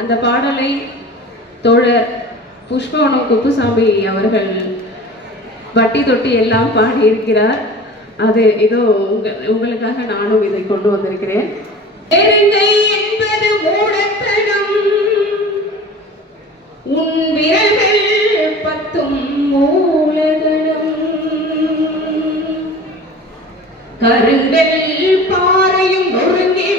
அந்த பாடலை தோழர் புஷ்பவனம் குப்புசாமி அவர்கள் வட்டி தொட்டி எல்லாம் பாடியிருக்கிறார். அது ஏதோ உங்களுக்காக நானும் இதை கொண்டு வந்திருக்கிறேன். உன் விரல்கள் பத்தும் மூலதனம். கருங்கல் பாறையும் ஒருங்கே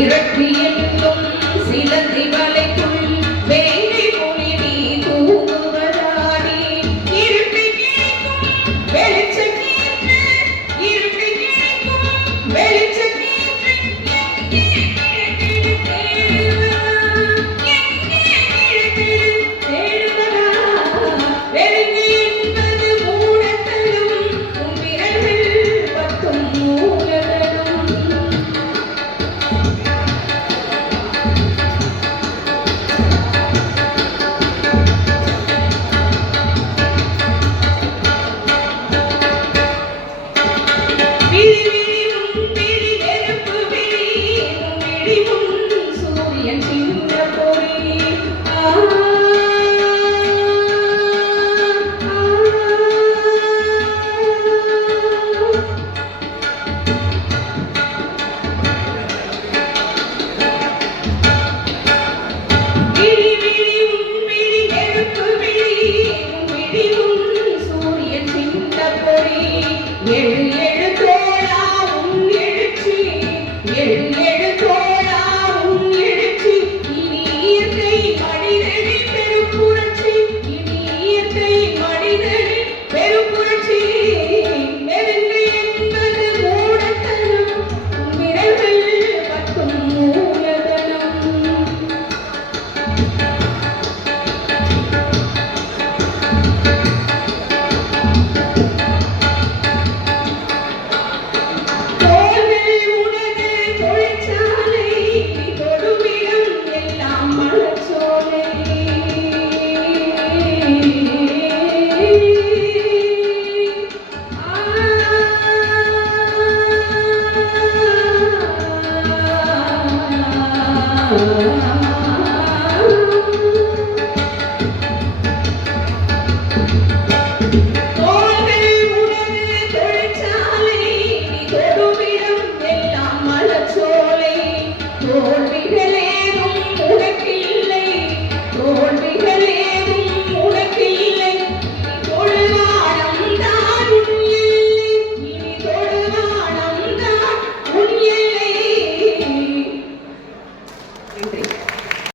விரட்டி எட்டும் சில திவலை